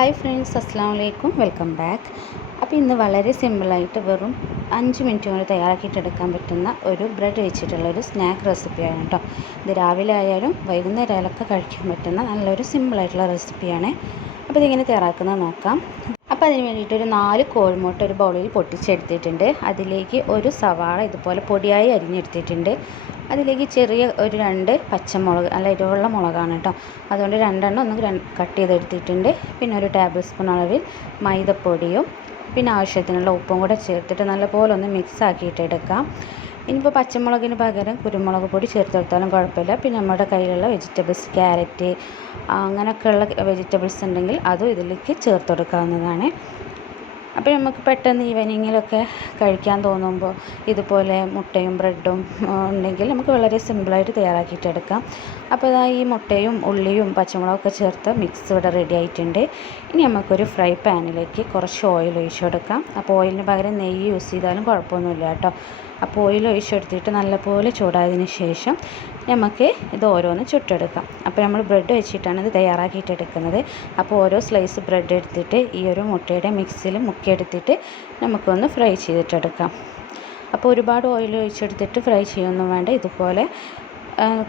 Hi friends, അസ്സാം വലൈക്കും, welcome back. അപ്പോൾ ഇന്ന് വളരെ സിമ്പിളായിട്ട് വെറും 5 മിനിറ്റ് കൊണ്ട് തയ്യാറാക്കിയിട്ടെടുക്കാൻ പറ്റുന്ന ഒരു ബ്രെഡ് വെച്ചിട്ടുള്ളൊരു സ്നാക്ക് റെസിപ്പിയാണ് കേട്ടോ. ഇത് രാവിലെ ആയാലും വൈകുന്നേരം ആയാലൊക്കെ കഴിക്കാൻ പറ്റുന്ന നല്ലൊരു സിമ്പിളായിട്ടുള്ള റെസിപ്പിയാണ്. അപ്പോൾ ഇതിങ്ങനെ തയ്യാറാക്കുന്നത് നോക്കാം. അപ്പോൾ അതിന് വേണ്ടിയിട്ട് ഒരു 4 കോഴിമുട്ട ഒരു ബൗളിൽ പൊട്ടിച്ചെടുത്തിട്ടുണ്ട്. അതിലേക്ക് ഒരു സവാള ഇതുപോലെ പൊടിയായി അരിഞ്ഞെടുത്തിട്ടുണ്ട്. അതിലേക്ക് ചെറിയ ഒരു 2 പച്ചമുളക്, നല്ല എരിവുള്ള മുളകാണ് കേട്ടോ, അതുകൊണ്ട് 2 എണ്ണം ഒന്ന് കട്ട് ചെയ്തെടുത്തിട്ടുണ്ട്. പിന്നെ ഒരു ടേബിൾ സ്പൂൺ അളവിൽ മൈദപ്പൊടിയും പിന്നെ ആവശ്യത്തിനുള്ള ഉപ്പും കൂടെ ചേർത്തിട്ട് നല്ലപോലെ ഒന്ന് മിക്സ് ആക്കിയിട്ട് എടുക്കാം. ഇനിയിപ്പോൾ പച്ചമുളകിന് പകരം കുരുമുളക് പൊടി ചേർത്തെടുത്താലും കുഴപ്പമില്ല. പിന്നെ നമ്മുടെ കയ്യിലുള്ള വെജിറ്റബിൾസ്, ക്യാരറ്റ് അങ്ങനെയൊക്കെയുള്ള വെജിറ്റബിൾസ് ഉണ്ടെങ്കിൽ അതും ഇതിലേക്ക് ചേർത്ത് കൊടുക്കാവുന്നതാണ്. അപ്പോൾ നമുക്ക് പെട്ടെന്ന് ഈവനിങ്ങിലൊക്കെ കഴിക്കാൻ തോന്നുമ്പോൾ ഇതുപോലെ മുട്ടയും ബ്രെഡും ഉണ്ടെങ്കിൽ നമുക്ക് വളരെ സിമ്പിളായിട്ട് തയ്യാറാക്കിയിട്ടെടുക്കാം. അപ്പോൾ ഇതാ ഈ മുട്ടയും ഉള്ളിയും പച്ചമുളകൊക്കെ ചേർത്ത് മിക്സ് ഇവിടെ റെഡി ആയിട്ടുണ്ട്. ഇനി നമുക്കൊരു ഫ്രൈ പാനിലേക്ക് കുറച്ച് ഓയിൽ ഒഴിച്ച് കൊടുക്കാം. അപ്പോൾ ഓയിലിന് പകരം നെയ്യ് യൂസ് ചെയ്താലും കുഴപ്പമൊന്നുമില്ല കേട്ടോ. അപ്പോൾ ഓയിൽ ഒഴിച്ചെടുത്തിട്ട് നല്ലപോലെ ചൂടായതിന് ശേഷം നമുക്ക് ഇത് ഓരോന്ന് ചുട്ടെടുക്കാം. അപ്പോൾ നമ്മൾ ബ്രെഡ് വെച്ചിട്ടാണ് ഇത് തയ്യാറാക്കിയിട്ടെടുക്കുന്നത്. അപ്പോൾ ഓരോ സ്ലൈസ് ബ്രെഡ് എടുത്തിട്ട് ഈ ഒരു മുട്ടയുടെ മിക്സിൽ മുക്കിയെടുത്തിട്ട് നമുക്കൊന്ന് ഫ്രൈ ചെയ്തിട്ടെടുക്കാം. അപ്പോൾ ഒരുപാട് ഓയിൽ ഒഴിച്ചെടുത്തിട്ട് ഫ്രൈ ചെയ്യൊന്നും വേണ്ട, ഇതുപോലെ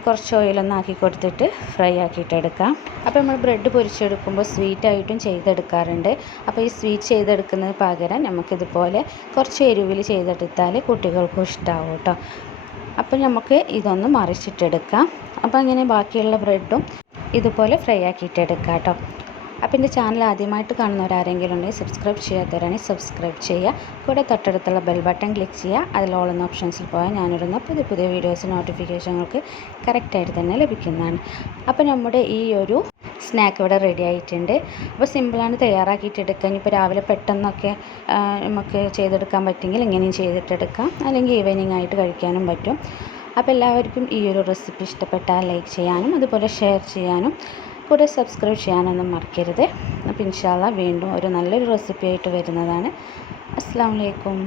കുറച്ച് ഓയിലൊന്ന് ആക്കി കൊടുത്തിട്ട് ഫ്രൈ ആക്കിയിട്ടെടുക്കാം. അപ്പോൾ നമ്മൾ ബ്രെഡ് പൊരിച്ചെടുക്കുമ്പോൾ സ്വീറ്റായിട്ടും ചെയ്തെടുക്കാറുണ്ട്. അപ്പോൾ ഈ സ്വീറ്റ് ചെയ്തെടുക്കുന്നതിന് പകരം നമുക്കിതുപോലെ കുറച്ച് എരിവിൽ ചെയ്തെടുത്താൽ കുട്ടികൾക്കും ഇഷ്ടമാവും കേട്ടോ. അപ്പോൾ നമുക്ക് ഇതൊന്ന് മറിച്ചിട്ടെടുക്കാം. അപ്പോൾ അങ്ങനെ ബാക്കിയുള്ള ബ്രെഡും ഇതുപോലെ ഫ്രൈ ആക്കിയിട്ടെടുക്കാം കേട്ടോ. അപ്പോൾ എൻ്റെ ചാനൽ ആദ്യമായിട്ട് കാണുന്നവരാരെങ്കിലും ഉണ്ടെങ്കിൽ സബ്സ്ക്രൈബ് ചെയ്യാത്തവരാണെങ്കിൽ സബ്സ്ക്രൈബ് ചെയ്യുക. കൂടെ തൊട്ടടുത്തുള്ള ബെൽ ബട്ടൺ ക്ലിക്ക് ചെയ്യുക. അതിൽ ഓൾ എന്ന ഓപ്ഷൻസിൽ പോയാൽ ഞാനിടുന്ന പുതിയ പുതിയ വീഡിയോസ് നോട്ടിഫിക്കേഷനുകൾക്ക് കറക്റ്റായിട്ട് തന്നെ ലഭിക്കുന്നതാണ്. അപ്പോൾ നമ്മുടെ ഈ ഒരു സ്നാക്ക് ഇവിടെ റെഡി ആയിട്ടുണ്ട്. അപ്പോൾ സിമ്പിളാണ് തയ്യാറാക്കിയിട്ടെടുക്കുക. ഇനിയിപ്പോൾ രാവിലെ പെട്ടെന്നൊക്കെ നമുക്ക് ചെയ്തെടുക്കാൻ പറ്റുമെങ്കിൽ ഇങ്ങനെയും ചെയ്തിട്ടെടുക്കാം, അല്ലെങ്കിൽ ഈവനിങ് ആയിട്ട് കഴിക്കാനും പറ്റും. അപ്പോൾ എല്ലാവർക്കും ഈ ഒരു റെസിപ്പി ഇഷ്ടപ്പെട്ടാൽ ലൈക്ക് ചെയ്യാനും അതുപോലെ ഷെയർ ചെയ്യാനും കൂടെ സബ്സ്ക്രൈബ് ചെയ്യാനൊന്നും മറക്കരുത്. അപ്പോൾ ഇൻഷാ അല്ലാഹ് വീണ്ടും ഒരു നല്ലൊരു റെസിപ്പി ആയിട്ട് വരുന്നതാണ്. അസ്സലാമു അലൈക്കും.